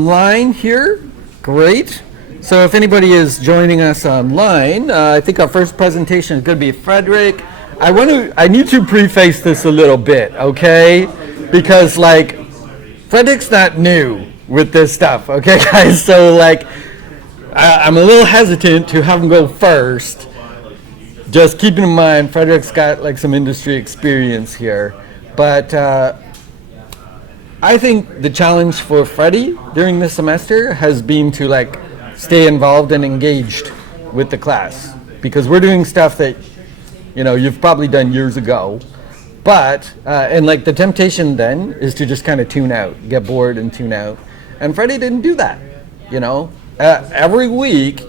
Online here, great. So if anybody is joining us online, I think our first presentation is going to be Frederick. I need to preface this a little bit, okay? Because like, Frederick's not new with this stuff, okay, guys? So like, I'm a little hesitant to have him go first. Just keeping in mind, Frederick's got like some industry experience here, but. I think the challenge for Freddie during this semester has been to like stay involved and engaged with the class because we're doing stuff that you've probably done years ago, but and like the temptation then is to just kind of tune out, get bored and tune out, and Freddie didn't do that. Every week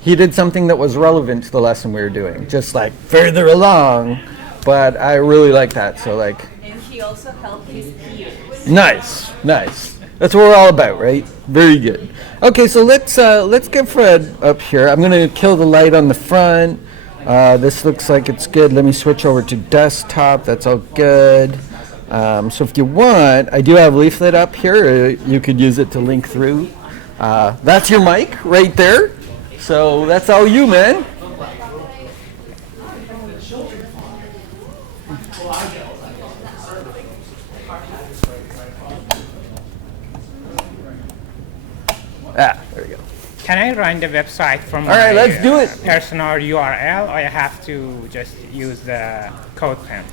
he did something that was relevant to the lesson we were doing, just like further along. But I really like that. So like. And he also helped his peers. Nice. That's what we're all about, right? Very good. Okay, so let's get Fred up here. I'm gonna kill the light on the front. This looks like it's good. Let me switch over to desktop. That's all good. So if you want, I do have Leaflet up here. You could use it to link through. That's your mic right there. So that's all you, man. There we go. Can I run the website from my let's do it. Personal URL, or I have to just use the CodePen?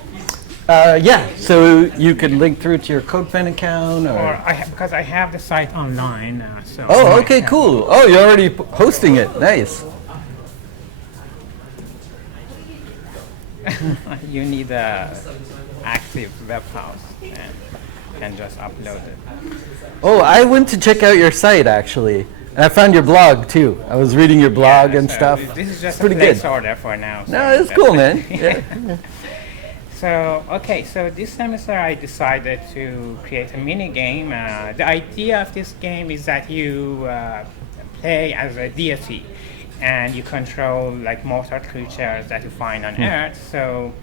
Yeah, so you could link through to your CodePen account, or because I have the site online. So. Oh, okay, cool. Oh, you're already hosting it. Nice. You need a active web house and just upload it. Oh, I went to check out your site actually, and I found your blog too. I was reading your blog and stuff. This is just pretty a good. placeholder for now. So no, it's cool, man. Yeah. So this semester I decided to create a mini game. The idea of this game is that you play as a deity, and you control like mortal creatures that you find on Earth. So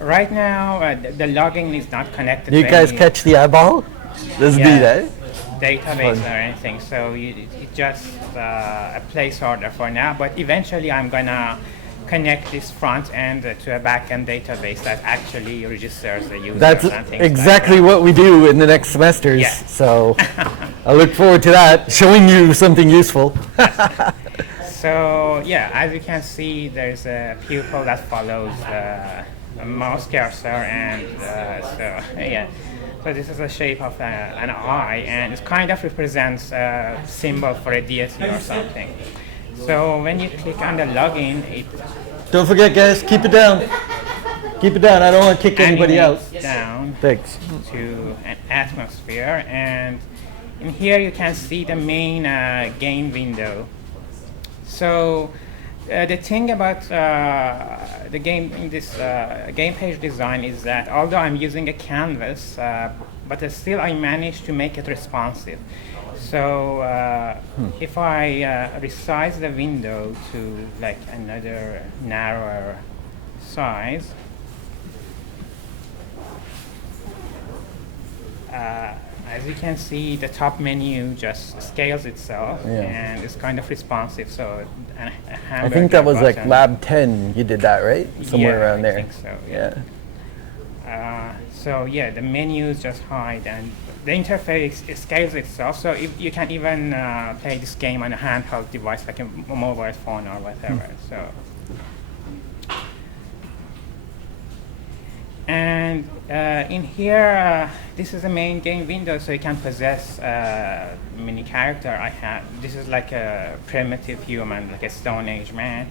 right now the login is not connected. You to guys any catch the eyeball? Let's do that. Database or anything. So it's just a placeholder for now. But eventually I'm gonna connect this front end to a backend database that actually registers the users. That's and things exactly like that. what we do in the next semesters. Yeah. So I look forward to that, showing you something useful. So yeah, as you can see, there's a pupil that follows a mouse cursor, and so this is the shape of an eye, and it kind of represents a symbol for a deity or something. So when you click on the login, Don't forget, guys, keep it down. Keep it down. I don't want to kick anybody out. Down Thanks. to an atmosphere, and in here you can see the main game window. So the thing about the game in this game page design is that although I'm using a canvas, but still I managed to make it responsive. So if I resize the window to like another narrower size, as you can see, the top menu just scales itself, and it's kind of responsive. So I think that was like Lab 10. You did that, right? Somewhere around there. I think so. Yeah. So yeah, the menus just hide, and the interface it scales itself. So if you can even play this game on a handheld device like a mobile phone or whatever. So. And in here, this is the main game window, so you can possess mini character I have. This is like a primitive human, like a Stone Age man.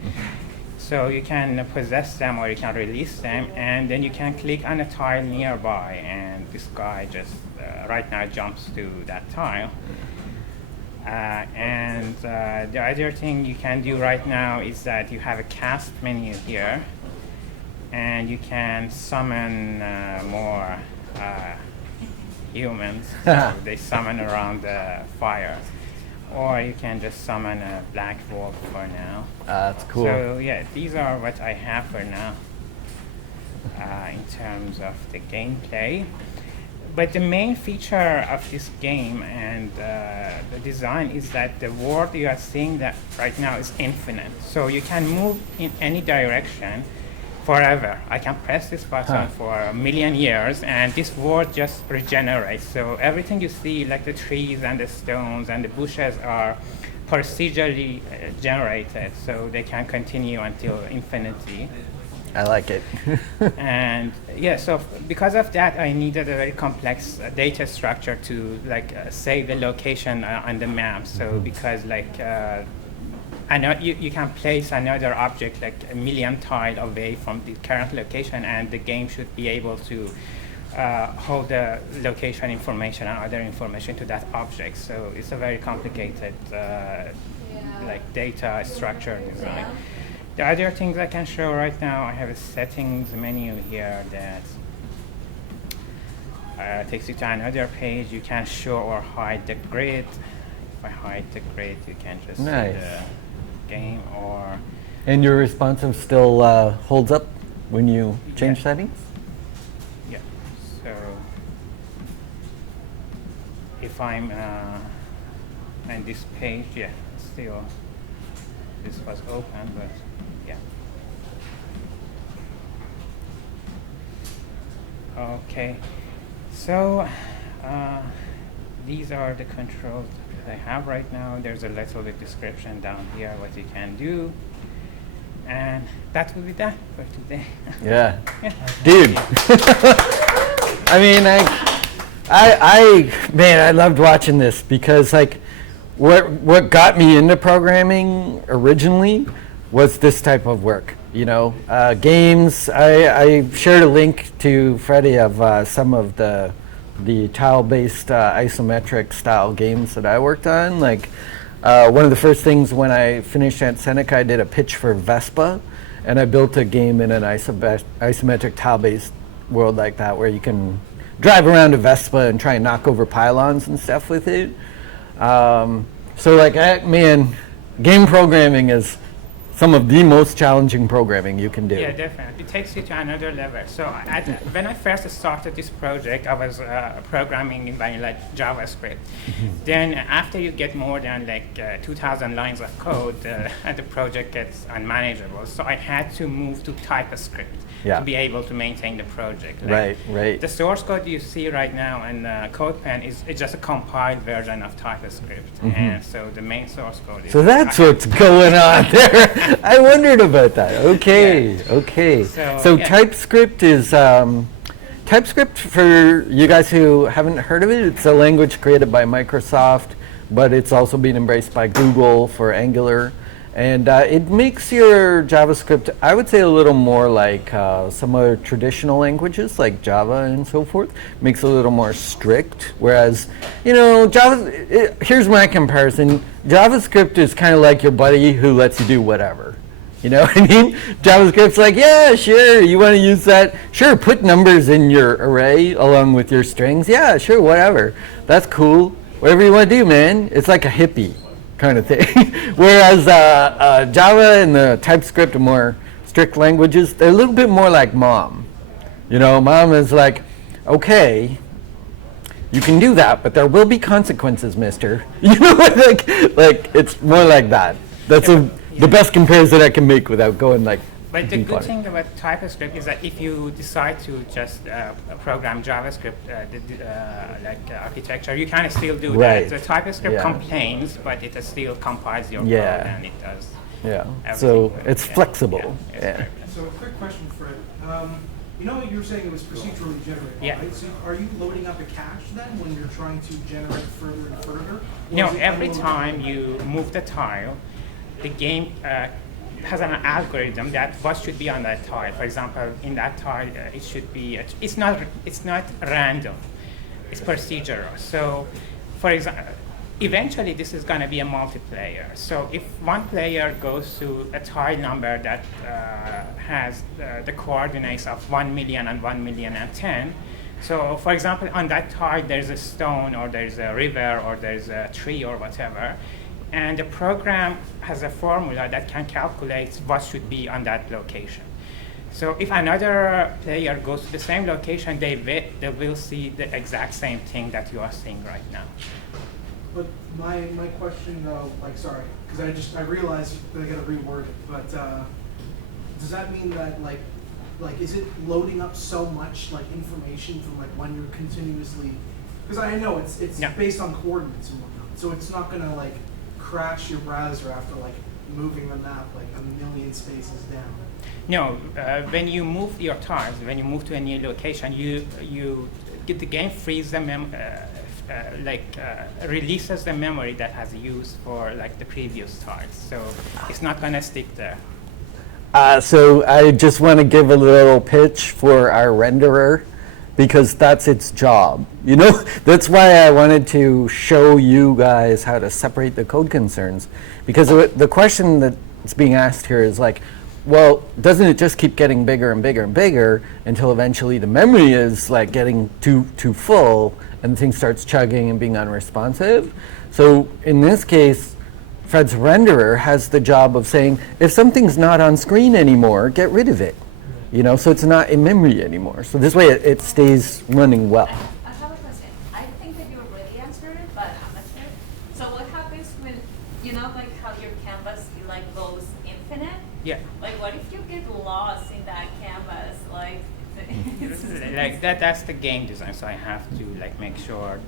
So you can possess them or you can release them, and then you can click on a tile nearby, and this guy just right now jumps to that tile. And the other thing you can do right now is that you have a cast menu here, and you can summon more humans. So they summon around the fire. Or you can just summon a black wolf for now. That's cool. So yeah, these are what I have for now in terms of the gameplay. But the main feature of this game and the design is that the world you are seeing that right now is infinite. So you can move in any direction forever. I can press this button for a million years and this world just regenerates. So everything you see, like the trees and the stones and the bushes, are procedurally generated, so they can continue until infinity. I like it. And yeah, so because of that, I needed a very complex data structure to save the location on the map. So because you can place another object like a million tile away from the current location, and the game should be able to hold the location information and other information to that object. So it's a very complicated data structure design. The other things I can show right now, I have a settings menu here that takes you to another page. You can show or hide the grid. If I hide the grid, you can just see the game. Or and your responsive still holds up when you change settings? Yeah. So if I'm on this page, yeah, still this was open, but yeah. Okay, so these are the controls that I have right now. There's a little bit description down here what you can do, and that will be that for today. Yeah. Yeah. Dude. I mean, I loved watching this because what got me into programming originally was this type of work. Games. I shared a link to Freddie of some of the tile-based isometric style games that I worked on. One of the first things when I finished at Seneca, I did a pitch for Vespa, and I built a game in an isometric tile-based world like that, where you can drive around a Vespa and try and knock over pylons and stuff with it. Game programming is some of the most challenging programming you can do. Yeah, definitely. It takes you to another level. So when I first started this project, I was programming in vanilla JavaScript. Then after you get more than 2,000 lines of code, the project gets unmanageable. So I had to move to TypeScript to be able to maintain the project. Right. The source code you see right now in CodePen is just a compiled version of TypeScript. And so the main source code is... So that's what's going on there. I wondered about that. Okay. So TypeScript is TypeScript, for you guys who haven't heard of it, it's a language created by Microsoft, but it's also been embraced by Google for Angular. And it makes your JavaScript, I would say, a little more like some other traditional languages like Java and so forth. Makes it a little more strict. Whereas, here's my comparison. JavaScript is kind of like your buddy who lets you do whatever. You know what I mean? JavaScript's like, yeah, sure, you want to use that? Sure, put numbers in your array along with your strings. Yeah, sure, whatever. That's cool. Whatever you want to do, man. It's like a hippie kind of thing. Whereas Java and the TypeScript are more strict languages. They're a little bit more like Mom. Mom is like, okay, you can do that, but there will be consequences, mister. It's more like that. That's the best comparison I can make without going But the good thing about TypeScript is that if you decide to just program JavaScript architecture, you can still do that. So TypeScript complains, but it still compiles your code and it does. Yeah. So it's flexible. Yeah. So a quick question, Fred. You were saying it was procedurally generated, right? So are you loading up a cache then when you're trying to generate further and further? No, every time you move the tile, the game has an algorithm that what should be on that tile. For example, in that tile, it should be. It's not random. It's procedural. So, for example, eventually this is going to be a multiplayer. So if one player goes to a tile number that has the coordinates of 1 million and 1,000,010. So, for example, on that tile there's a stone or there's a river or there's a tree or whatever. And the program has a formula that can calculate what should be on that location. So if another player goes to the same location, they will see the exact same thing that you are seeing right now. But my question though, like, sorry, because I realized that I gotta reword it, but does that mean that like is it loading up so much like information from like when you're continuously, because I know it's Yeah. based on coordinates and whatnot, so it's not gonna like crash your browser after like moving the map like a million spaces down. No, when you move your tiles, when you move to a new location, the game frees the releases the memory that has used for like the previous tiles. So it's not gonna stick there. So I just want to give a little pitch for our renderer, because that's its job. You know, that's why I wanted to show you guys how to separate the code concerns, because the question that's being asked here is like, well, doesn't it just keep getting bigger and bigger and bigger until eventually the memory is like getting too full and things starts chugging and being unresponsive? So in this case, Fred's renderer has the job of saying, if something's not on screen anymore, get rid of it. You know, so it's not in memory anymore. So this way it stays running well. I have a question. I think that you already answered it, but I'm not sure. So what happens when, you know, like how your canvas like goes infinite? Yeah. Like what if you get lost in that canvas? Like, Like that's the game design. So I have to like make sure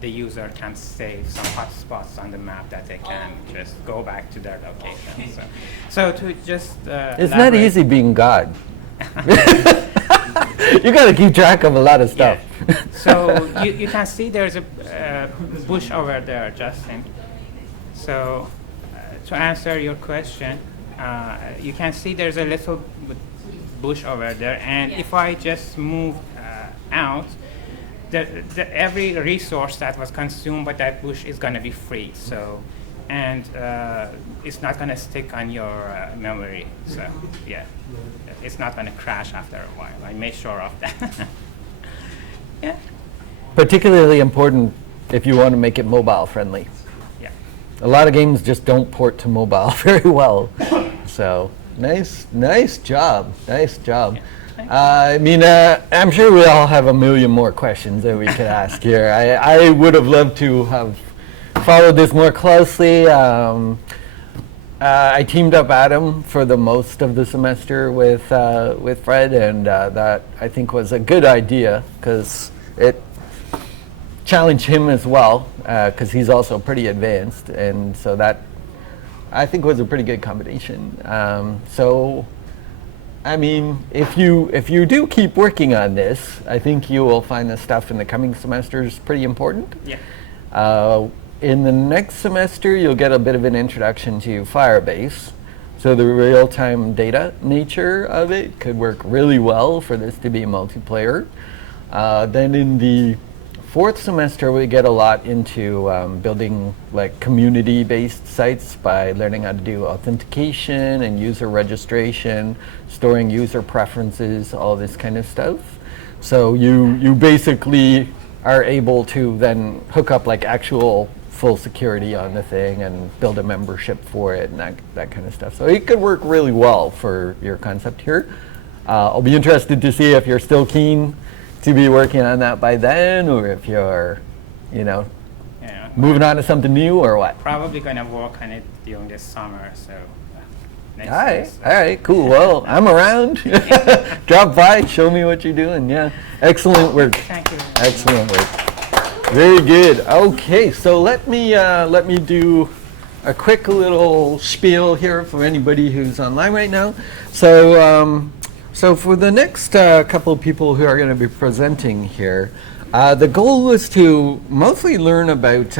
the user can save some hotspots on the map that they can just go back to their location. So to just It's not easy being God. You got to keep track of a lot of stuff. Yeah. So you can see there's a bush over there, Justin. So to answer your question, you can see there's a little bush over there, and if I just move out, every resource that was consumed by that bush is going to be free. So, and it's not going to stick on your memory. So, yeah, it's not going to crash after a while. I made sure of that. Yeah. Particularly important if you want to make it mobile friendly. Yeah. A lot of games just don't port to mobile very well. So nice job. I mean, I'm sure we all have a million more questions that we could ask here. I would have loved to have followed this more closely. I teamed up Adam for the most of the semester with Fred, and that I think was a good idea because it challenged him as well, because he's also pretty advanced, and so that I think was a pretty good combination. So, I mean, if you do keep working on this, I think you will find the stuff in the coming semesters pretty important. Yeah. In the next semester, you'll get a bit of an introduction to Firebase. So the real-time data nature of it could work really well for this to be multiplayer. Then in the fourth semester, we get a lot into building like community-based sites by learning how to do authentication and user registration, storing user preferences, all this kind of stuff. So you basically are able to then hook up like actual full security on the thing and build a membership for it and that kind of stuff. So it could work really well for your concept here. I'll be interested to see if you're still keen to be working on that by then, or if you're, moving on to something new or what. Probably going to work on it during this summer, so next All right, cool. Well, I'm around. Drop by, show me what you're doing. Yeah, excellent work. Thank you. Excellent work. Very good. Okay, so let me do a quick little spiel here for anybody who's online right now. So for the next couple of people who are going to be presenting here, the goal was to mostly learn about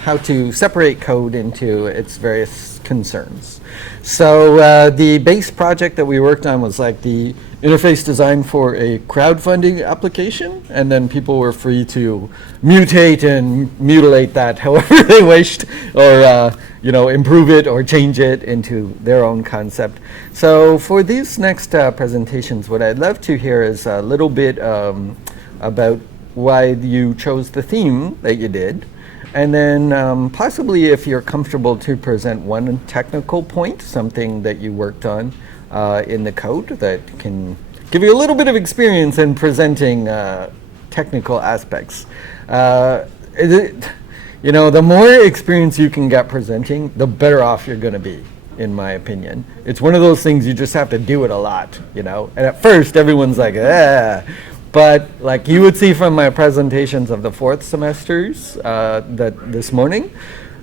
how to separate code into its various concerns. So the base project that we worked on was like the interface design for a crowdfunding application, and then people were free to mutate and mutilate that however they wished, or improve it or change it into their own concept. So for these next presentations, what I'd love to hear is a little bit about why you chose the theme that you did, and then possibly if you're comfortable to present one technical point, something that you worked on in the code that can give you a little bit of experience in presenting technical aspects. The more experience you can get presenting, the better off you're going to be, in my opinion. It's one of those things you just have to do it a lot, And at first, everyone's like, ah. But like you would see from my presentations of the fourth semesters this morning,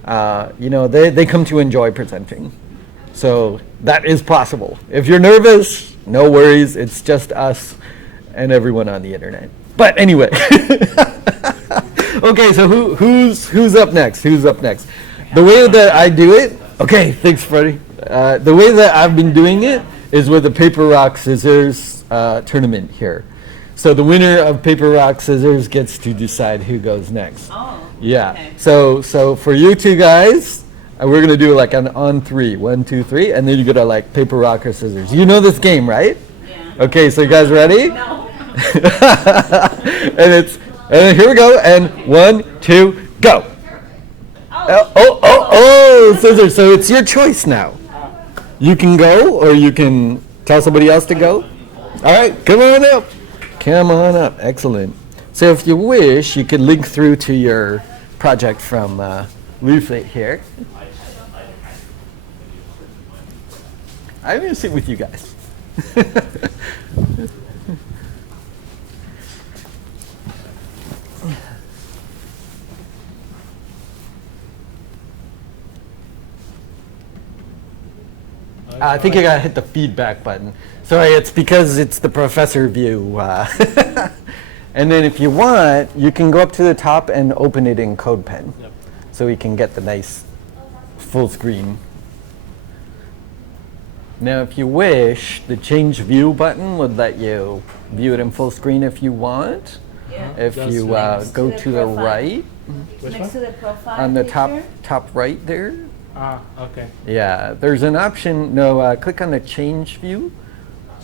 they come to enjoy presenting. So that is possible. If you're nervous, no worries. It's just us and everyone on the internet. But anyway. Okay, so who's up next? Who's up next? The way that I do it, okay, thanks, Freddie. The way that I've been doing it is with a paper, rock, scissors tournament here. So the winner of paper, rock, scissors gets to decide who goes next. Oh. Yeah. Okay. So for you two guys, we're gonna do like an on three, 1, 2, 3, and then you gotta like paper, rock, or scissors. You know this game, right? Yeah. Okay, so you guys ready? No. And here we go. And 1, 2, go. Oh. Oh, scissors. So it's your choice now. You can go, or you can tell somebody else to go. All right, come on up. Come on up. Excellent. So if you wish, you can link through to your project from Leaflet here. I'm going to sit with you guys. I think I gotta hit the feedback button. Sorry, it's because it's the professor view. And then if you want, you can go up to the top and open it in CodePen. Yep. So we can get the nice full screen. Now if you wish, the change view button would let you view it in full screen if you want. Yeah. If Just you next go to the to the profile. right, Which Next to one? the profile on the picture. top right there. Ah, okay. Yeah, there's an option, click on the change view.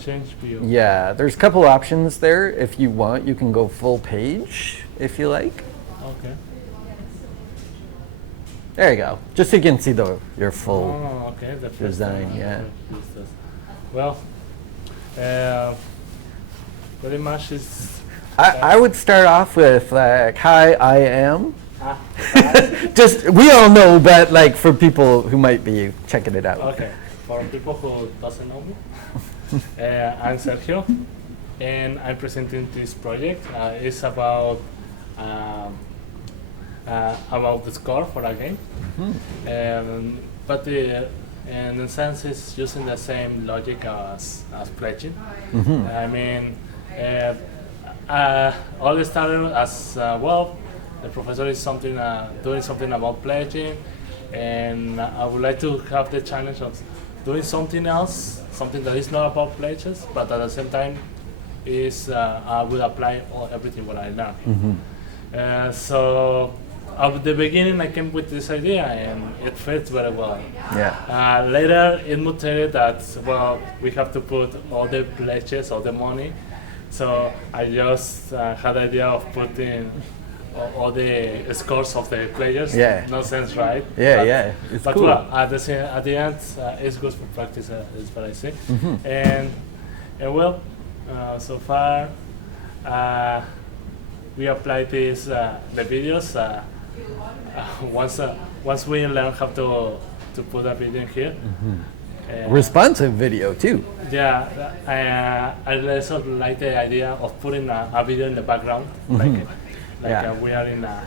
Change view. Yeah, there's a couple options there. If you want, you can go full page if you like. Okay. There you go. Just so you can see your full. Oh, okay. The first design, time I yeah. used this. Well, pretty much is. I would start off with like, hi, I am. Ah, Just, we all know, but like for people who might be checking it out. okay. For people who doesn't know me, I'm Sergio, and I'm presenting this project. It's about the score for a game, but in a sense, it's using the same logic as pledging. I mean, all it started as the professor is doing something about pledging, and I would like to have the challenge of doing something else, something that is not about pledges, but at the same time is I would apply everything what I learned. So at the beginning I came with this idea and it fits very well. Yeah. Later it mutated that we have to put all the pledges, all the money. So I just had the idea of putting all the scores of the players. Yeah. No sense, right? Yeah, But- yeah. It's But cool. at the end, it's good for practice, is what I say. And so far, we applied this the videos. Once we learn how to put a video in here. Responsive video too. Yeah, I also like the idea of putting a video in the background, like Yeah. we are in a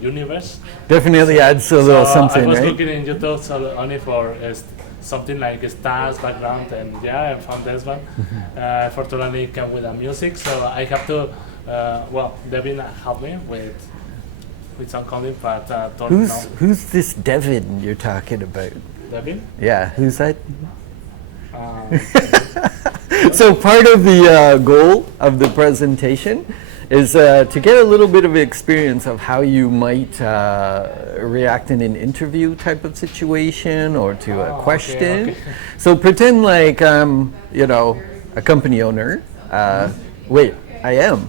universe. Definitely adds a little something, I was right? looking in YouTube only for something like stars background, and I found this one. Fortunately, it came with a music, so I have to. Devin helped me with some coding, but don't know. Who's this Devin you're talking about? Devin. Yeah, who's that? Um, So part of the goal of the presentation is to get a little bit of experience of how you might react in an interview type of situation or to a okay, question. okay. So pretend like a company owner. Wait, I am.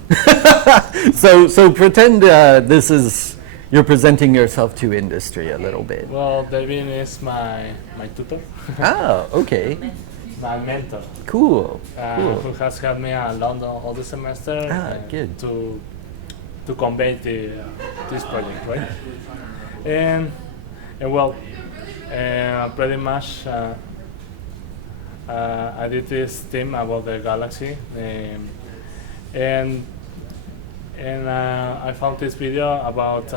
So pretend this is you're presenting yourself to industry a little bit. Well, Devin is my tutor. Oh, okay. my mentor, Cool. who has helped me a lot all the semester Good. to convey this project, right? And well, pretty much I did this theme about the galaxy, and I found this video about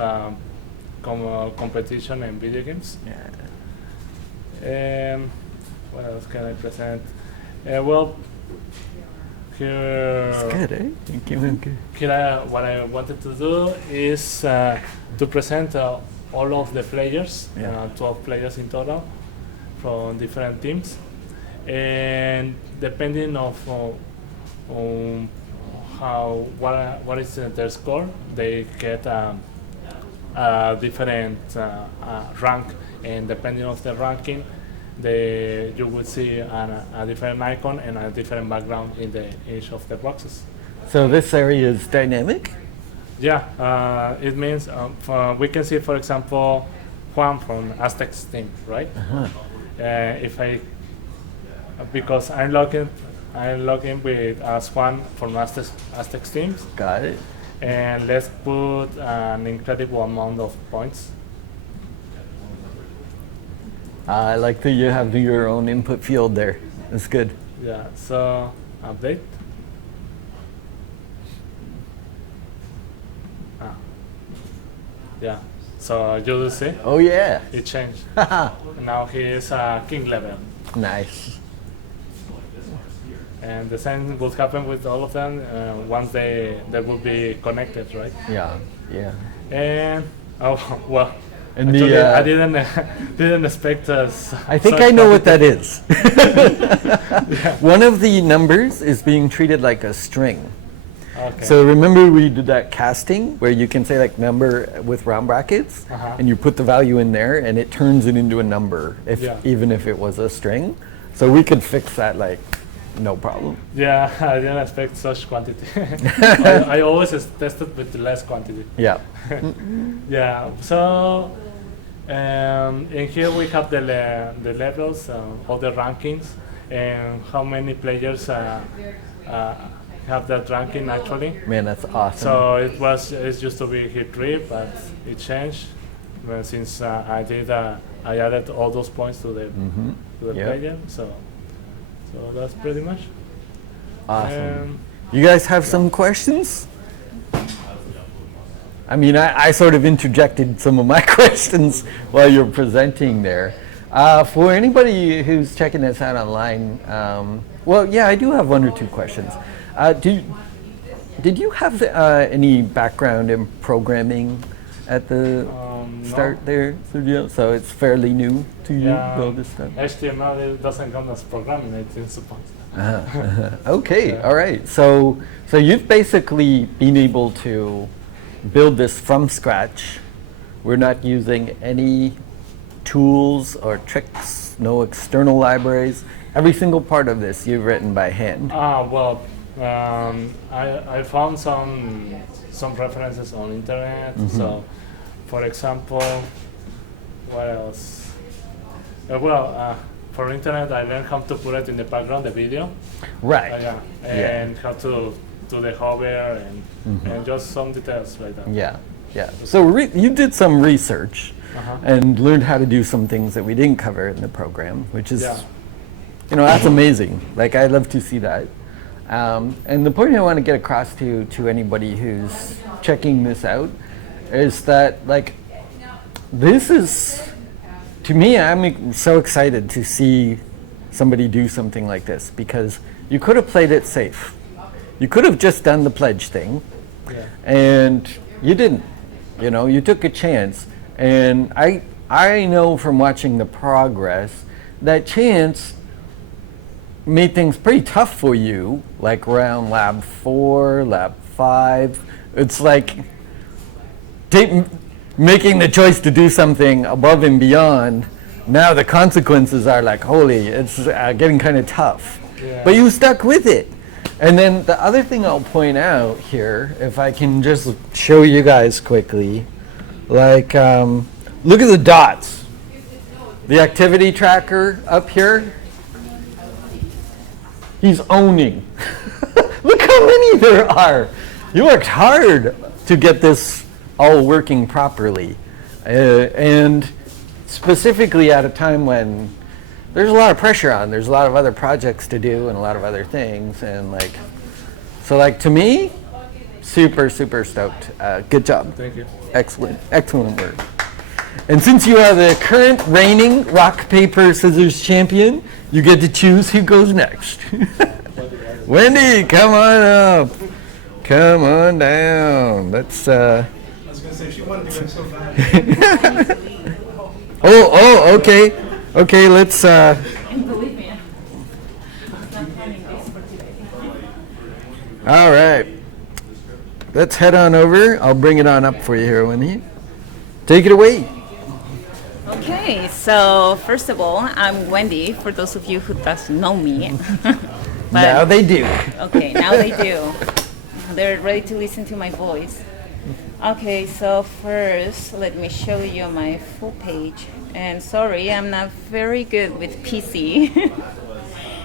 competition in video games. What else can I present? Well, here. It's good, eh? Thank you. Okay. Here, what I wanted to do is to present all of the players, 12 players in total, from different teams, and depending of what is their score, they get a different rank, and depending on the ranking, you would see a different icon and a different background in each of the boxes. So this area is dynamic? Yeah, it means we can see, for example, Juan from Aztec's team, right? Because I'm logging with as Juan from Aztec's teams, Got it. and let's put an incredible amount of points. I like that you have your own input field there. That's good. Yeah, so update. Yeah, so you will see Oh yeah. it changed. Now he is king level. Nice. And the same would happen with all of them once they will be connected, right? Yeah. Yeah. And oh well, And actually, the I didn't expect us. I think I know what that is. One of the numbers is being treated like a string. Okay. So remember we did that casting where you can say like number with round brackets, and you put the value in there and it turns it into a number even if it was a string. So we could fix that like no problem. Yeah, I didn't expect such quantity. I always tested with less quantity. Yeah. Yeah. So in here we have the levels, all the rankings, and how many players have that ranking actually. Man, that's awesome. So it used to be hit 3, but it changed since I added all those points to the player. So that's pretty much. Awesome. You guys have some questions? I mean, I sort of interjected some of my questions while you're presenting there. For anybody who's checking this out online, well, yeah, I do have one or two questions. Did you have any background in programming at the start there, Sergio? So it's fairly new to you, all this stuff? HTML doesn't come as programming, it's supposed. Okay, all right. So you've basically been able to build this from scratch. We're not using any tools or tricks, no external libraries. Every single part of this you've written by hand. Well, I found some references on internet. So, for example, what else? For internet, I learned how to put it in the background, the video. Right. And how to do the hover and just some details like that. Yeah. So you did some research and learned how to do some things that we didn't cover in the program, which is, that's amazing. Like, I'd love to see that. And the point I want to get across to anybody who's checking this out is that, like, this is, to me, I'm so excited to see somebody do something like this, because you could have played it safe. You could have just done the pledge thing, and you didn't. You took a chance. And I know from watching the progress that chance made things pretty tough for you, like around lab 4, lab 5. It's like making the choice to do something above and beyond. Now the consequences are like, holy, it's getting kind of tough. But you stuck with it. And then the other thing I'll point out here, if I can just show you guys quickly, like, look at the dots. The activity tracker up here. He's owning. Look how many there are. You worked hard to get this all working properly. And specifically at a time when there's a lot of pressure on. There's a lot of other projects to do and a lot of other things. And to me, super, super stoked. Good job. Thank you. Excellent, excellent work. And since you are the current reigning rock, paper, scissors champion, you get to choose who goes next. Wendy, come on up. Come on down. Let's. I was gonna say she wanted to go so bad. Okay. Okay, let's. And believe me, I'm not planning this for today. All right. Let's head on over. I'll bring it on up for you here, Wendy. Take it away. Okay, so first of all, I'm Wendy, for those of you who doesn't know me. But- Now they do. Okay, now they do. They're ready to listen to my voice. Okay, so first, let me show you my full page. And sorry, I'm not very good with PC.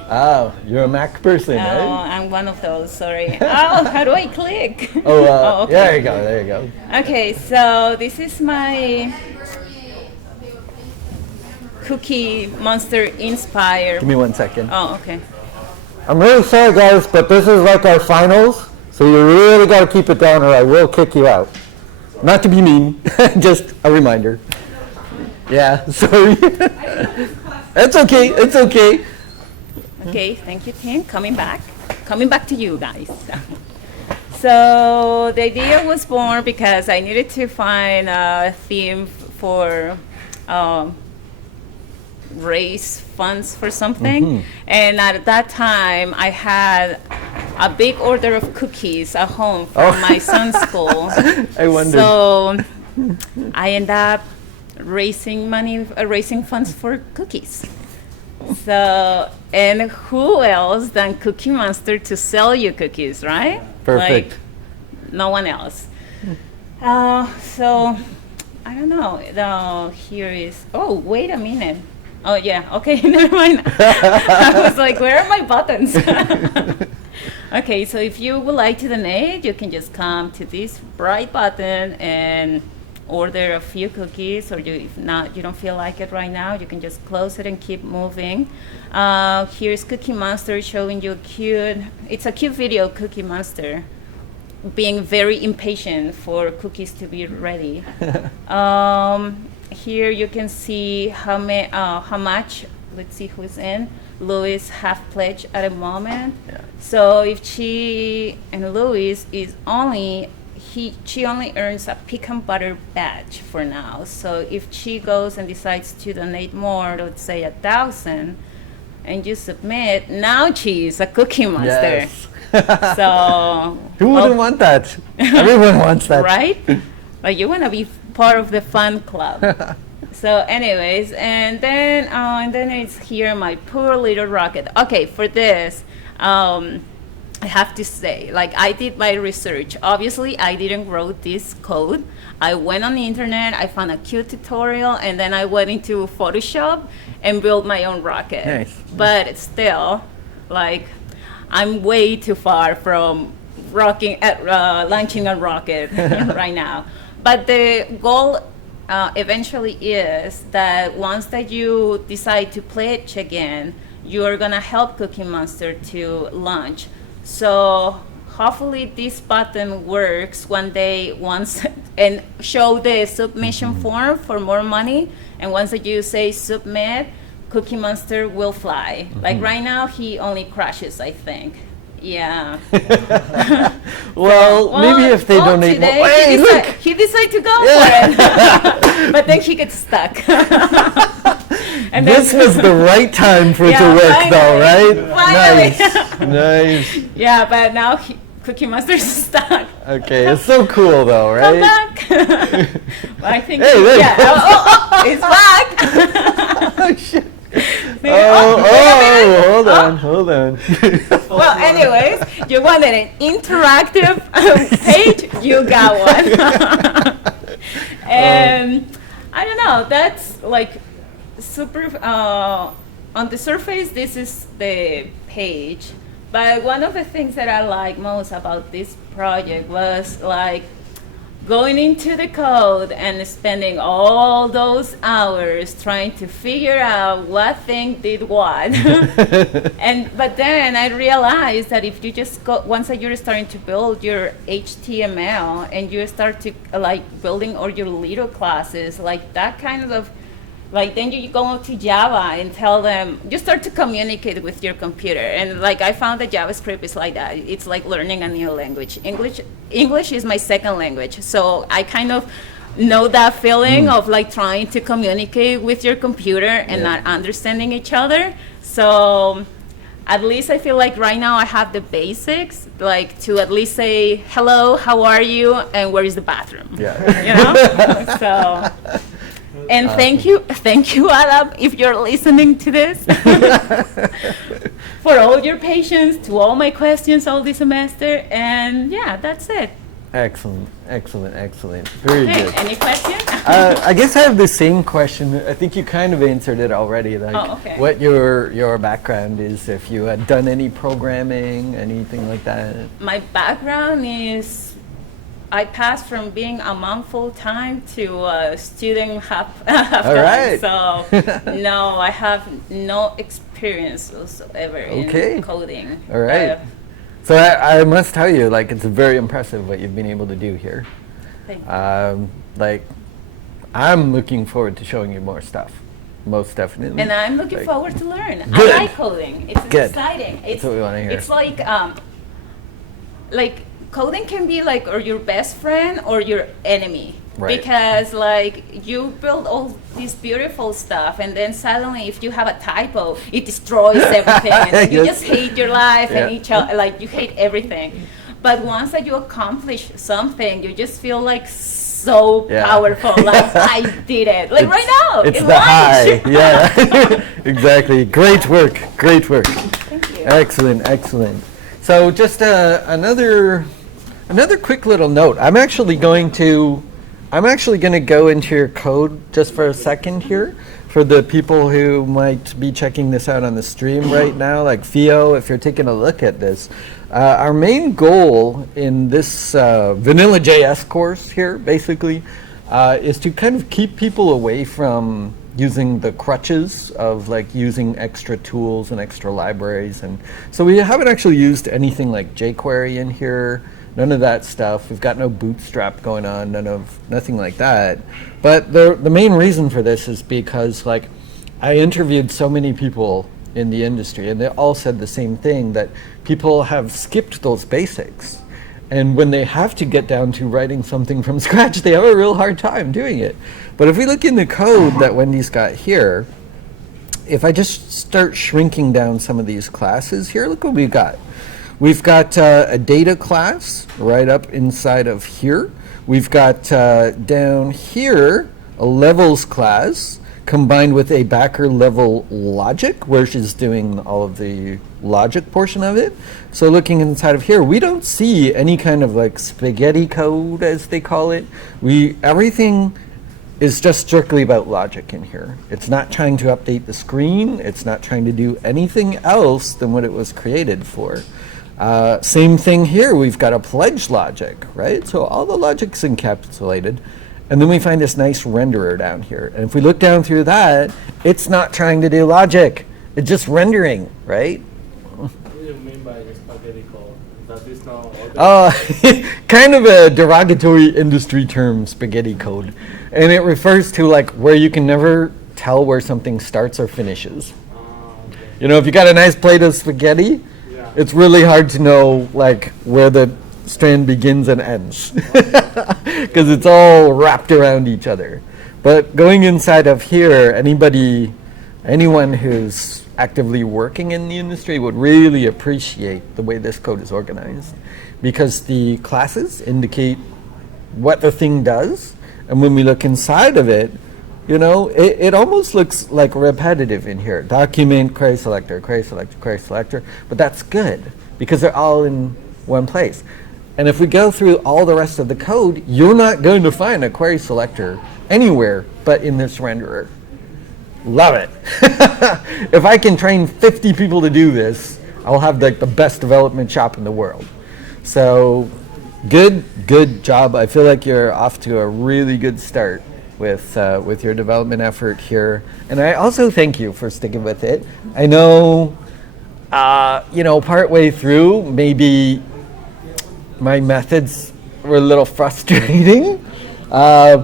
Oh, you're a Mac person, Oh, eh? I'm one of those, sorry. Oh, how do I click? Oh, okay. there you go, there you go. Okay, so this is my Cookie Monster inspired. Give me 1 second. Oh, okay. I'm really sorry, guys, but this is like our finals, so you really got to keep it down or I will kick you out. Not to be mean, just a reminder. Yeah, sorry. It's okay, it's okay. Okay, thank you, Tim. Coming back to you guys. So the idea was born because I needed to find a theme for raise funds for something. And at that time, I had a big order of cookies at home from my son's school. I wondered. So I end up raising funds for cookies. So, and who else than Cookie Monster to sell you cookies, right? Perfect. Like, no one else. So, I don't know. Here is, oh, wait a minute. Oh, yeah, okay, never mind. I was like, where are my buttons? Okay, so if you would like to donate, you can just come to this bright button and order a few cookies, or if not, you don't feel like it right now, you can just close it and keep moving. Here's Cookie Monster showing you it's a cute video of Cookie Monster being very impatient for cookies to be ready. Here you can see how much, let's see who's in. Louis have pledged at the moment. Yeah. So if she and Louis she only earns a pecan butter badge for now. So if she goes and decides to donate more, let's say 1,000, and you submit, now she's a Cookie Monster. Yes. So Who wouldn't want that? Everyone wants that. right? Like you want to be part of the fun club. So anyways, and then it's here my poor little rocket. Okay, for this, I have to say, like I did my research. Obviously, I didn't wrote this code. I went on the internet, I found a cute tutorial, and then I went into Photoshop and built my own rocket. Nice. But still, like, I'm way too far from launching a rocket right now. But the goal eventually is that once that you decide to pledge again, you're gonna help Cookie Monster to launch. So hopefully this button works one day and show the submission form for more money. And once that you say submit, Cookie Monster will fly. Like right now, he only crashes, I think. Yeah. Well, maybe if they donate today more. Hey, look! he decided to go for it. But then he gets stuck. And This then, was the right time for it Yeah, to work, finally. though, right? Finally. Nice. yeah, but now Cookie Monster's stuck. Okay, it's so cool, though, Come right? back. But I think, Hey, there you yeah. go. It's back. Oh, shit. Wait a minute. Hold on. Well, anyways, you wanted an interactive page, you got one. And I don't know, that's like super, on the surface, this is the page. But one of the things that I like most about this project was like going into the code and spending all those hours trying to figure out what thing did what. But then I realized that if you just go, once that you're starting to build your HTML and you start to like building all your little classes, like that kind of, like then you go to Java and tell them, you start to communicate with your computer. And like I found that JavaScript is like that. It's like learning a new language. English is my second language. So I kind of know that feeling of like trying to communicate with your computer and not understanding each other. So at least I feel like right now I have the basics, like to at least say, hello, how are you, and where is the bathroom? Yeah. You know? So. And thank you, Adam, if you're listening to this, for all your patience, to all my questions all this semester, and yeah, that's it. Excellent, excellent, excellent. Very Okay, good. any questions? I guess I have the same question. I think you kind of answered it already. Like Oh, okay. what your background is, if you had done any programming, anything like that. My background is, I passed from being a mom full time to a student half All time. right. So no, I have no experience whatsoever Okay. in coding. All right. So I must tell you, like, it's very impressive what you've been able to do here. Thank you. Like, I'm looking forward to showing you more stuff, most definitely. And I'm looking Like, forward to learn. Good. I like coding. It's Good. exciting. It's what we wanna hear. It's like coding can be like or your best friend or your enemy. Right. Because like you build all this beautiful stuff and then suddenly if you have a typo, it destroys everything. And you Yes. just hate your life Yeah. and each other, like you hate everything. But once that you accomplish something, you just feel like so Yeah. powerful. Like I did it. Like right now. It's in the lunch. high. Yeah. Exactly. Great work. Great work. Thank you. Excellent, excellent. So just another quick little note. I'm actually going to go into your code just for a second here for the people who might be checking this out on the stream right now, like Theo, if you're taking a look at this. Our main goal in this Vanilla JS course here, basically, is to kind of keep people away from using the crutches of like using extra tools and extra libraries. And so we haven't actually used anything like jQuery in here, none of that stuff. We've got no Bootstrap going on, nothing like that. But the main reason for this is because like I interviewed so many people in the industry and they all said the same thing, that people have skipped those basics. And when they have to get down to writing something from scratch, they have a real hard time doing it. But if we look in the code that Wendy's got here, if I just start shrinking down some of these classes here, look what we've got. We've got a data class right up inside of here. We've got down here a levels class combined with a backer level logic, where she's doing all of the logic portion of it. So looking inside of here, we don't see any kind of like spaghetti code, as they call it. Everything is just strictly about logic in here. It's not trying to update the screen. It's not trying to do anything else than what it was created for. Same thing here, we've got a pledge logic, right? So all the logic's encapsulated. And then we find this nice renderer down here. And if we look down through that, it's not trying to do logic. It's just rendering, right? What do you mean by spaghetti code? That is not Kind of a derogatory industry term, spaghetti code. And it refers to like where you can never tell where something starts or finishes. okay. You know, if you got a nice plate of spaghetti, Yeah. it's really hard to know like where the strand begins and ends because it's all wrapped around each other. But going inside of here, anyone who's actively working in the industry would really appreciate the way this code is organized, because the classes indicate what the thing does, and when we look inside of it, you know, it almost looks like repetitive in here. Document, query selector, query selector, query selector, but that's good because they're all in one place. And if we go through all the rest of the code, you're not going to find a query selector anywhere but in this renderer. Love it. If I can train 50 people to do this, I'll have like the best development shop in the world. So good job. I feel like you're off to a really good start with your development effort here. And I also thank you for sticking with it. I know, partway through, maybe my methods were a little frustrating.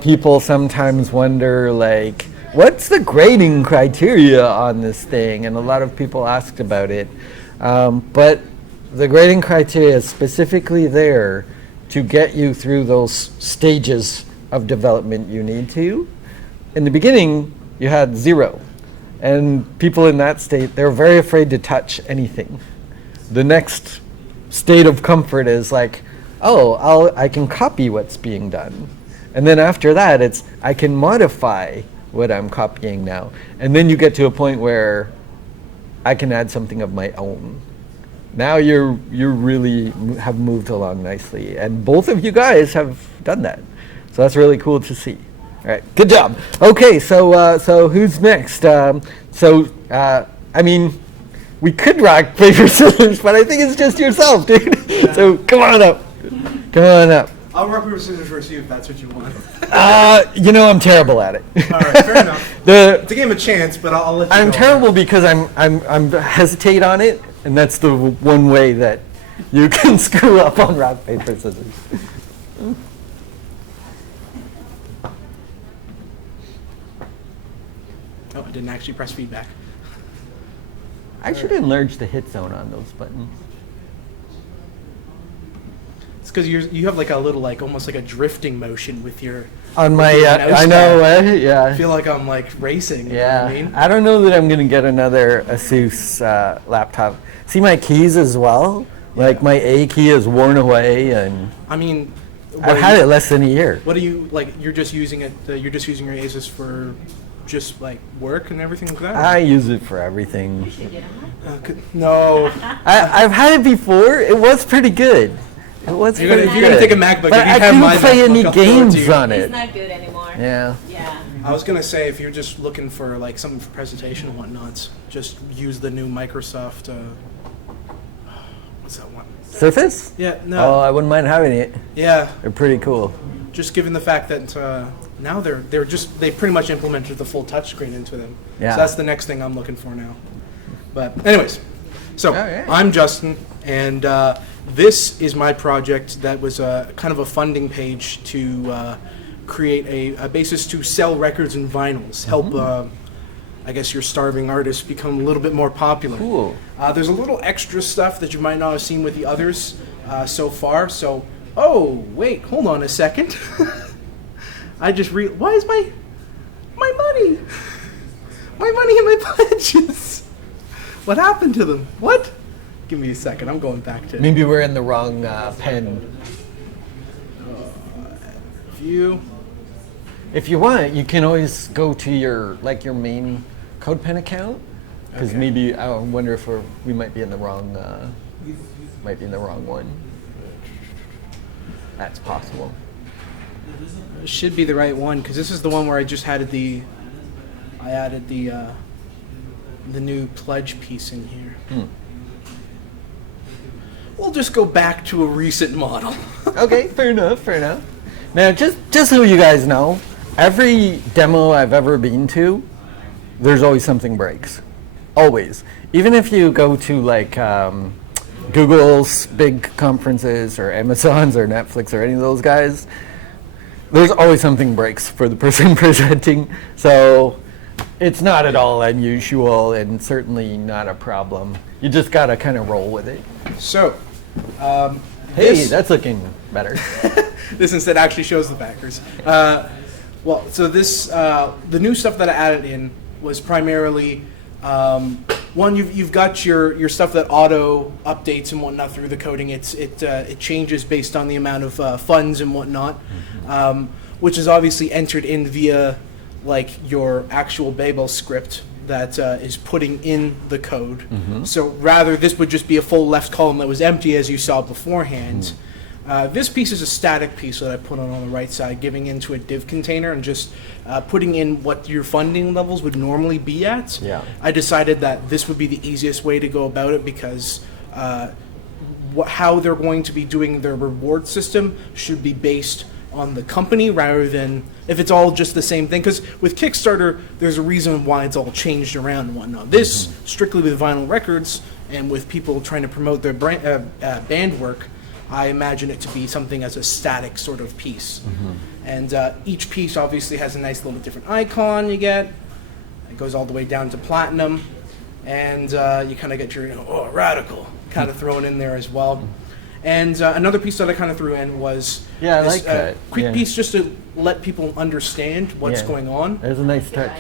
People sometimes wonder, like, what's the grading criteria on this thing? And a lot of people asked about it. But the grading criteria is specifically there to get you through those stages of development you need to. In the beginning, you had 0. And people in that state, they're very afraid to touch anything. The next state of comfort is like, I can copy what's being done. And then after that, it's, I can modify what I'm copying now. And then you get to a point where I can add something of my own. Now you really have moved along nicely. And both of you guys have done that. So that's really cool to see. All right, good job. Okay, so who's next? We could rock, paper, scissors, but I think it's just yourself, dude. Yeah. So come on up. Come on up. I'll rock paper scissors versus you if that's what you want. I'm terrible at it. All right, fair enough. It's a game of chance, but I'll let you I'm go. terrible because I'm hesitate on it, and that's the one way that you can screw up on rock, paper, scissors. Oh, I didn't actually press feedback. I should enlarge the hit zone on those buttons. It's because you have like a little, like almost like a drifting motion with your. On my, with your mouse I know, pad. yeah. I feel like I'm like racing. You know Yeah, what I mean? I don't know that I'm gonna get another Asus laptop. See my keys as well? Like Yeah. my A key is worn away, and I mean, I've had it less than a year. What do you like? You're just using it. You're just using your Asus for just like work and everything like that. I use it for everything. No. I've had it before. It was pretty good. It was If you're pretty gonna good. take a MacBook, but if you I have my couldn't play MacBook, any I'll throw it to games you. on It's it. not good anymore. Yeah. Yeah. I was gonna say if you're just looking for like something for presentation and whatnot, just use the new Microsoft. What's that one? Surface? Yeah. Oh, No. I wouldn't mind having it. Yeah. They're pretty cool. Just given the fact that now they pretty much implemented the full touchscreen into them. Yeah. So that's the next thing I'm looking for now. But anyways, so Alright. I'm Justin, and this is my project that was kind of a funding page to create a basis to sell records and vinyls, help I guess your starving artists become a little bit more popular. Cool. There's a little extra stuff that you might not have seen with the others so far. So, oh wait, hold on a second. I just why is my money in my pledges? What happened to them? What? Give me a second. I'm going back to Maybe we're in the wrong pen. view. If you want, you can always go to your main CodePen account, because Okay. maybe I wonder if we might be in the wrong one. That's possible. It should be the right one because this is the one where I just added the new pledge piece in here. We'll just go back to a recent model. Okay, fair enough. Now, just so you guys know, every demo I've ever been to, there's always something breaks. Always. Even if you go to Google's big conferences or Amazon's or Netflix or any of those guys, there's always something breaks for the person presenting. So it's not at all unusual and certainly not a problem. You just gotta kind of roll with it. So, Hey, that's looking better. this instead actually shows the backers. The new stuff that I added in was primarily one. You've got your stuff that auto updates and whatnot through the coding. It changes based on the amount of funds and whatnot, which is obviously entered in via like your actual Babel script that is putting in the code. So rather, this would just be a full left column that was empty as you saw beforehand. This piece is a static piece that I put on the right side, giving into a div container and just putting in what your funding levels would normally be at. Yeah. I decided that this would be the easiest way to go about it because how they're going to be doing their reward system should be based on the company rather than if it's all just the same thing. Because with Kickstarter, there's a reason why it's all changed around and whatnot. This, strictly with vinyl records and with people trying to promote their band work, I imagine it to be something as a static sort of piece. And each piece obviously has a nice little different icon you get. It goes all the way down to platinum. And you kind of get your, radical kind of thrown in there as well. And another piece that I kind of threw in was Yeah, I this like that. quick Yeah. piece just to let people understand what's Yeah. going on. There's a nice touch.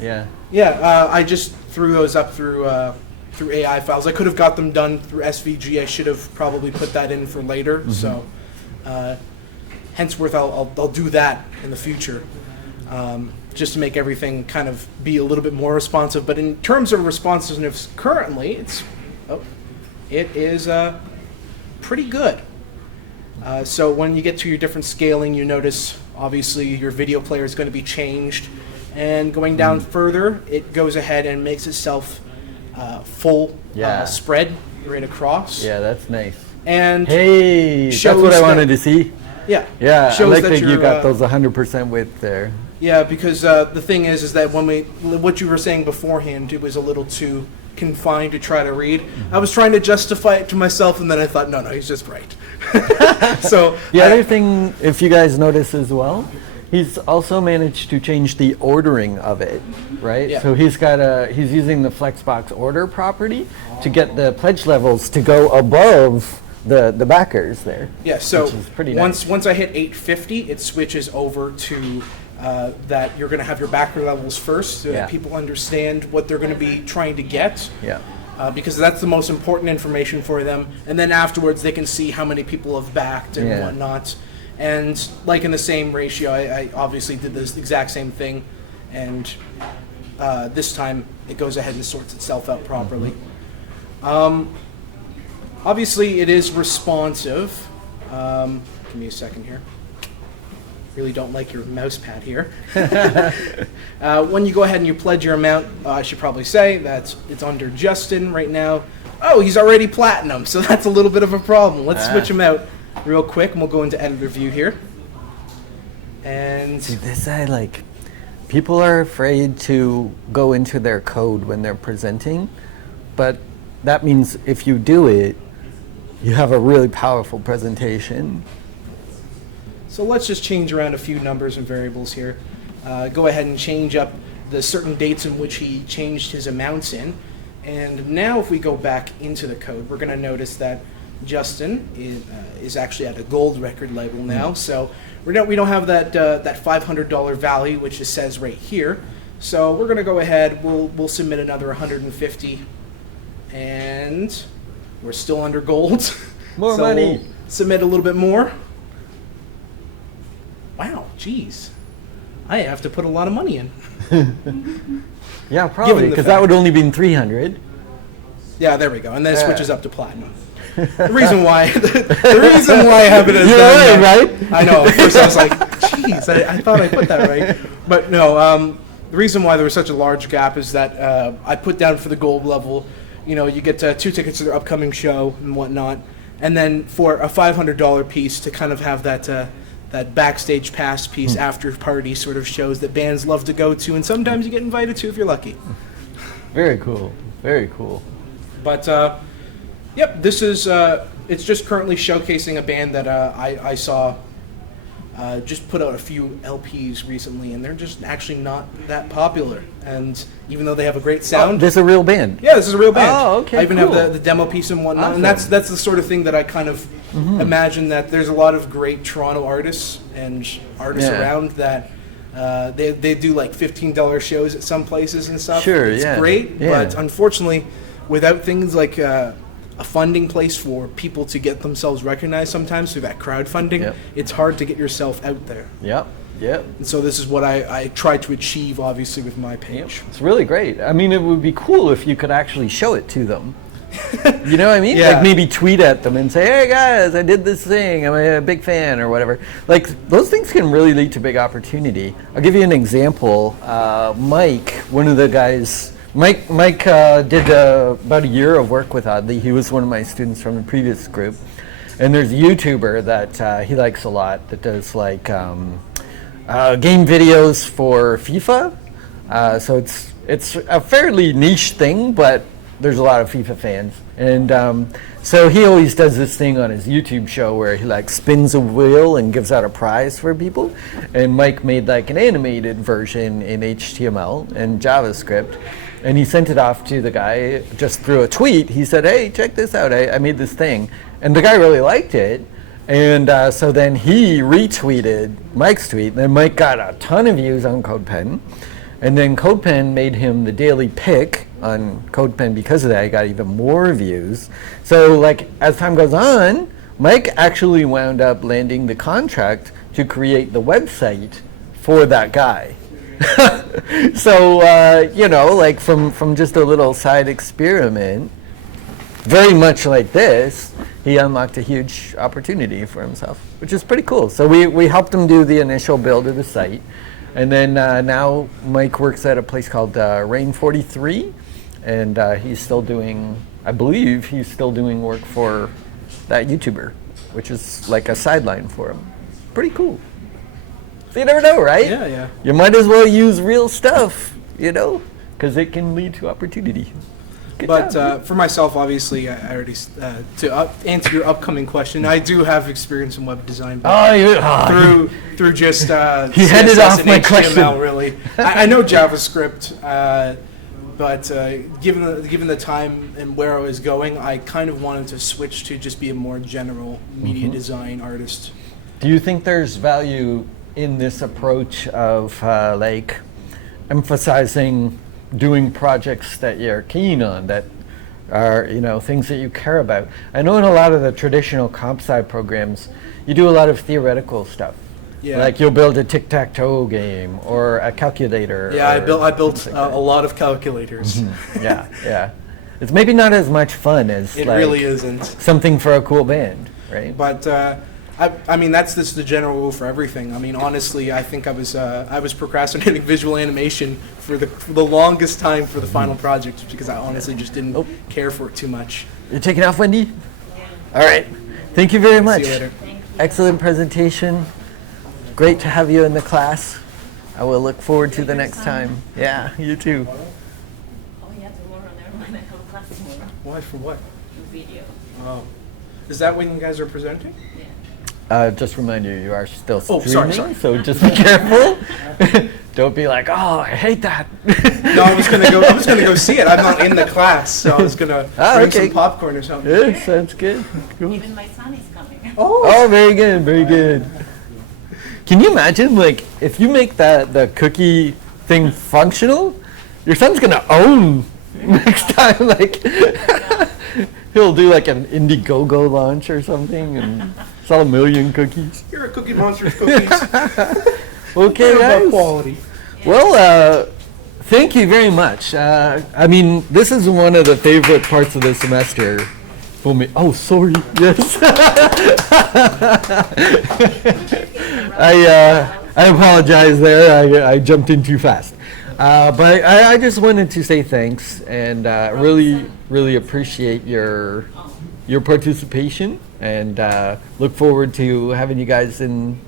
Yeah. Yeah, I just threw those up through AI files. I could have got them done through SVG. I should have probably put that in for later. So, henceforth, I'll do that in the future, just to make everything kind of be a little bit more responsive. But in terms of responsiveness, currently it is pretty good. So when you get to your different scaling, you notice obviously your video player is going to be changed. And going down further, it goes ahead and makes itself full Yeah. spread right across. Yeah, that's nice. And Hey, that's shows what I that- wanted to see. yeah, Yeah, I shows like that you you're, got those 100% width there. Yeah, because the thing is that what you were saying beforehand, it was a little too confined to try to read. I was trying to justify it to myself, and then I thought, no, he's just right. So The other thing, if you guys notice as well, he's also managed to change the ordering of it, right? Yeah. So he's using the Flexbox order property to get the pledge levels to go above the backers there. yeah, so which is pretty once I hit 850, it switches over to that you're going to have your backer levels first, so Yeah. that people understand what they're going to be trying to get. Yeah. Because that's the most important information for them. And then afterwards, they can see how many people have backed and Yeah. whatnot. And like in the same ratio, I obviously did this exact same thing. And this time, it goes ahead and sorts itself out properly. Obviously, it is responsive. Give me a second here. Really don't like your mouse pad here. When you go ahead and you pledge your amount, I should probably say that it's under Justin right now. Oh, he's already platinum, so that's a little bit of a problem. Let's switch him out real quick, and we'll go into editor view here. And See, this people are afraid to go into their code when they're presenting, but that means if you do it, you have a really powerful presentation. so let's just change around a few numbers and variables here. Go ahead and change up the certain dates in which he changed his amounts in. And now if we go back into the code, we're going to notice that Justin is actually at a gold record label now. So we don't have that $500 value, which it says right here. So we're going to go ahead, we'll submit another 150, and we're still under gold. More So money. we'll submit a little bit more. Wow, geez. I have to put a lot of money in. Yeah, probably, Given the because that fact- would only been 300. Yeah, there we go. And then it Yeah. switches up to platinum. The reason why the reason why I have it as You're that, right, right? I know. At first I was like, geez, I thought I put that right. But no, the reason why there was such a large gap is that I put down for the gold level, you get 2 tickets to their upcoming show and whatnot. And then for a $500 piece to kind of have that backstage pass piece after party sort of shows that bands love to go to, and sometimes you get invited to if you're lucky. Very cool. Very cool. But yep, this is it's just currently showcasing a band that I saw just put out a few LPs recently, and they're just actually not that popular. And even though they have a great sound, This is a real band. yeah, this is a real band. Oh, okay, I even cool. have the demo piece and whatnot, and Awesome. that's the sort of thing that I kind of imagine that there's a lot of great Toronto artists and artists Yeah. around that. They do like $15 shows at some places and stuff. Sure, it's yeah, great, yeah. but unfortunately, without things like a funding place for people to get themselves recognized, sometimes through that crowdfunding, Yep. it's hard to get yourself out there. Yep. Yep. And so this is what I try to achieve, obviously, with my page. It's really great. I mean, it would be cool if you could actually show it to them. You know what I mean? Yeah. Like maybe tweet at them and say, hey guys, I did this thing, I'm a big fan or whatever. Like those things can really lead to big opportunity. I'll give you an example. Mike, one of the guys, Mike did about a year of work with Oddly. He was one of my students from the previous group. And there's a YouTuber that he likes a lot that does like game videos for FIFA. So it's a fairly niche thing, but there's a lot of FIFA fans. And so he always does this thing on his YouTube show where he like spins a wheel and gives out a prize for people. And Mike made like an animated version in HTML and JavaScript. And he sent it off to the guy just through a tweet. He said, hey, check this out. I made this thing. And the guy really liked it. And so then he retweeted Mike's tweet. Then Mike got a ton of views on CodePen. And then CodePen made him the daily pick on CodePen because of that. He got even more views. So like as time goes on, Mike actually wound up landing the contract to create the website for that guy. So, you know, like from just a little side experiment, very much like this, he unlocked a huge opportunity for himself, which is pretty cool. So we helped him do the initial build of the site. And then now Mike works at a place called Rain43, and he's still doing, I believe he's still doing work for that YouTuber, which is like a sideline for him. Pretty cool. So you never know, right? Yeah. You might as well use real stuff, you know, because it can lead to opportunity. Good But job. for myself, obviously, I already answer your upcoming question. I do have experience in web design, but through just He headed CSS off and my HTML, question. really. I know JavaScript, but given the time and where I was going, I kind of wanted to switch to just be a more general media design artist. Do you think there's value in this approach of like emphasizing doing projects that you're keen on, that are, you know, things that you care about? I know in a lot of the traditional comp sci programs, you do a lot of theoretical stuff. Yeah. Like you'll build a tic-tac-toe game or a calculator. Yeah, I or built things a like that. lot of calculators. Yeah. It's maybe not as much fun as It like really isn't. something for a cool band, right? But I mean, that's the general rule for everything. I mean, honestly, I think I was procrastinating visual animation for the longest time for the final project because I honestly just didn't care for it too much. You're taking off, Wendy? All right. Thank you very much. See you later. Excellent presentation. Great to have you in the class. I will look forward to the next time. Yeah, you too. Oh yeah, tomorrow. Never mind. I have a class tomorrow. Why? For what? Video. Oh, is that when you guys are presenting? Just remind you, you are still Oh, streaming, sorry. so just be careful. Don't be like, oh, I hate that. No, I was gonna go see it. I'm not in the class, so I was gonna bring okay. some popcorn or something. Yeah, sounds good. Cool. Even my son is coming. Oh, very good, very good. Can you imagine, like, if you make the cookie thing functional, your son's gonna own next time. Like, he'll do like an Indiegogo launch or something and sell 1 million cookies. Here are Cookie Monster's cookies. Okay, They're about guys. quality. Well, thank you very much. I mean, this is one of the favorite parts of the semester for me. Oh, sorry. Yes. I apologize there. I jumped in too fast. But I just wanted to say thanks and really appreciate your participation and look forward to having you guys in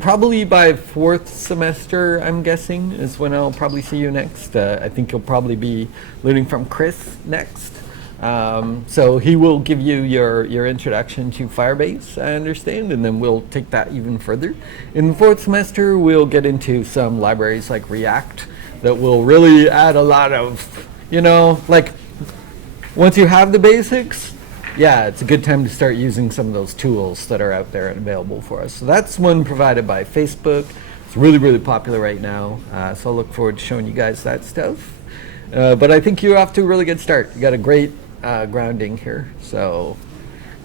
probably by 4th semester, I'm guessing, is when I'll probably see you next. I think you'll probably be learning from Chris next. So he will give you your introduction to Firebase, I understand, and then we'll take that even further. In the 4th semester, we'll get into some libraries like React that will really add a lot of, you know, like once you have the basics, yeah, it's a good time to start using some of those tools that are out there and available for us. So that's one provided by Facebook. It's really popular right now. So I'll look forward to showing you guys that stuff. But I think you're off to a really good start. You got a great grounding here. So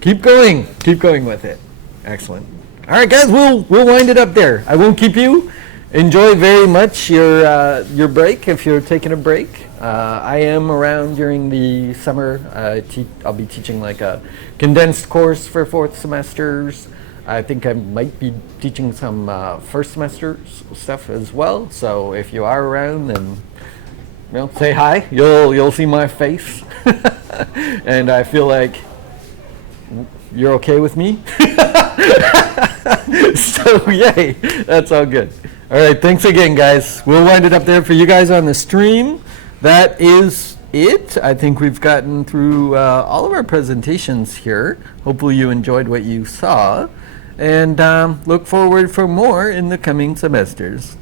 keep going with it. Excellent. All right, guys, we'll wind it up there. I won't keep you. enjoy very much your break if you're taking a break. I am around during the summer. I'll be teaching like a condensed course for fourth semesters. I think I might be teaching some first semester stuff as well. So if you are around, then say hi. You'll see my face, and I feel like you're okay with me. So yay, that's all good. All right, thanks again, guys. We'll wind it up there for you guys on the stream. That is it. I think we've gotten through all of our presentations here. Hopefully you enjoyed what you saw, and look forward for more in the coming semesters.